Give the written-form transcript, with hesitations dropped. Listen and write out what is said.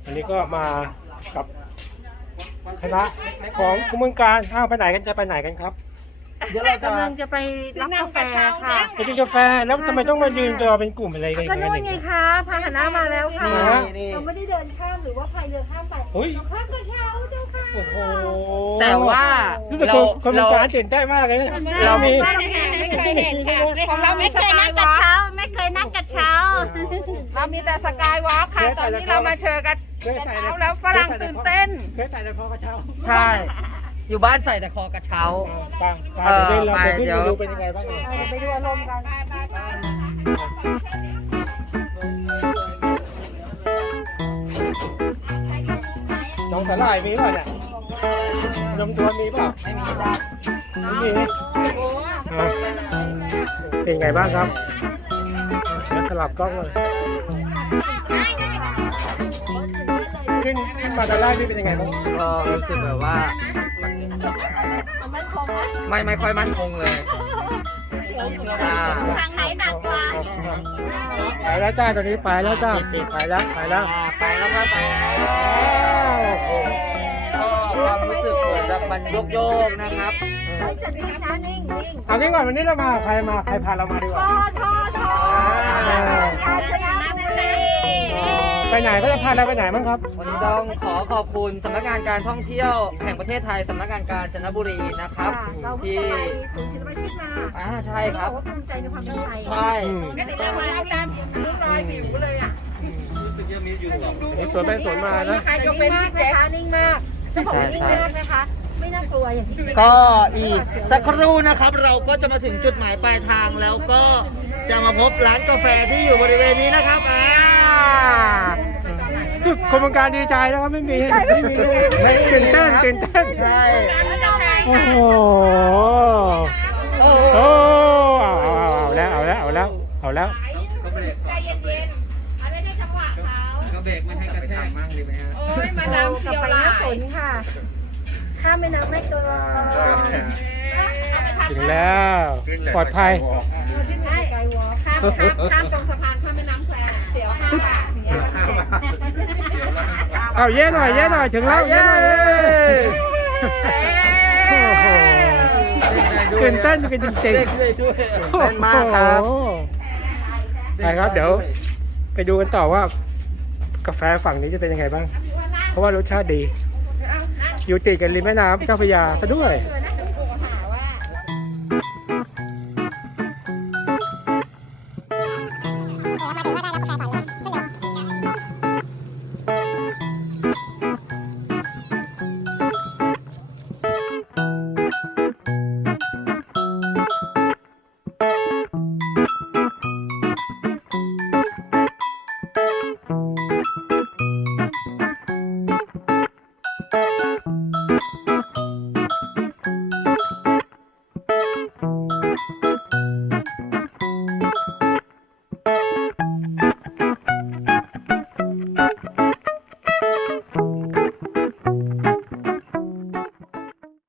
วันนี้ก็มากับคณะของกเมืองการไปไหนกันจะไปไหนกันครับเดี๋ยวเราจะกำลังจะไปรับกาแฟค่ะไปกินกาแฟแล้วทำไมต้องมายืนรอเป็นกลุ่มอะไรกันอก็ย่างนู่นั้นนไงคะพาหนะมาแล้วค่ะนี่เราไม่ได้เดินข้ามหรือว่าพายเรือข้ามไปเฮ้ยเราข้ามกระเช้าเจ้าค่ะโอ้โหแต่ว่ารู้สึกคนเมืองการตื่นเต้นมากเลยนะเรามีไม่เคยเห็นค่ะของเราไม่เคยนั่งกระเช้าไม่เคยนั่งกระเช้าเรามีแต่สกายวอล์คค่ะ ตอนนี้เรามาเจอกันเคยใส่เช้าแล้วฝรั่งตื่นเต้นเคยใส่แต่คอกระเช้าใช่ อยู่บ้านใส่แต่คอกระเช้าปังเดี๋ยวเราจะขึ้นไปดูเป็นยังไงบ้างไปดูอารมณ์กันน้องสาหร่ายมีป่ะเนี่ยนมตัวมีป่ะไม่มีเป็นไงบ้างครับแล้วสลับกล้องเลยขึ้นมาตอนแรกนี่เป็นยังไงบ้างก็รู้สึกแบบว่ามันคงไม่ค่อยมั่นคงเลยอ่าทางไหนหนักกว่าไปแล้วจ้าตอนนี้ไปแล้วจ้าไปแล้วไปแล้วไปแล้วครับไปแล้วก็ความรู้สึกเหมือนแบบมันโยกๆนะครับจะนิ่งนะนิ่งเอางี้ก่อนวันนี้เรามาใครพาเรามาดีกว่าทอชนะบุรีไปไหนก็จะพาเราไปไหนบ้างครับวันนี้ต้องขอบคุณสำนักงานการท่องเที่ยวแห่งประเทศไทยสำนักงานกาญจนบุรีนะครับเราเพิ่งที่ไปศูนย์ศิลปาชีพมาใช่ครับภูมิใจในความเป็นไทยใช่ไม่ได้เราเราดำรู้รอยผิวเลยอ่ะมีสวนไปสวนมานะใครจะเป็นพี่แจ๊คนิ่งมากจะบอกว่านิ่งมากนะคะ ไม่น่ากลัวอย่างที่คิดก็อีกสักครู่นะครับ เราก็จะมาถึงจุดหมายปลายทางแล้วก็จะมาพบร้านกาแฟที่อยู่บริเวณนี้นะครับคือคนเมืองการดีใจนะครับไม่มีตื่นเต้นตื่นเต้นใช่โอ้โหโอ้โอ้เอาแล้วใจเย็นๆอันนี้ได้จังหวะเขาก็เบรกไม่ให้กระแทกมั่งดีไหมฮะโอ้ยมาดามเซียวไปลาน้าฝนค่ะ ข้ามแม่น้ำแม่กลองถึงแล้วปลอดภัยไกลวอล์ข้ามตรงสะพานข้ามแม่น้ำแควเสียว5 บาทเนี่ยเอาเย้หน่อยถึงแล้วเย้หน่อยโอ้โหตื่นเต้นกันจริงๆเต้นมากครับไปครับเดี๋ยวไปดูกันต่อว่ากาแฟฝั่งนี้จะเป็นยังไงบ้าง เพราะว่ารสชาติดี อยู่ติดกันริมแม่น้ำเจ้าพระยาซะด้วย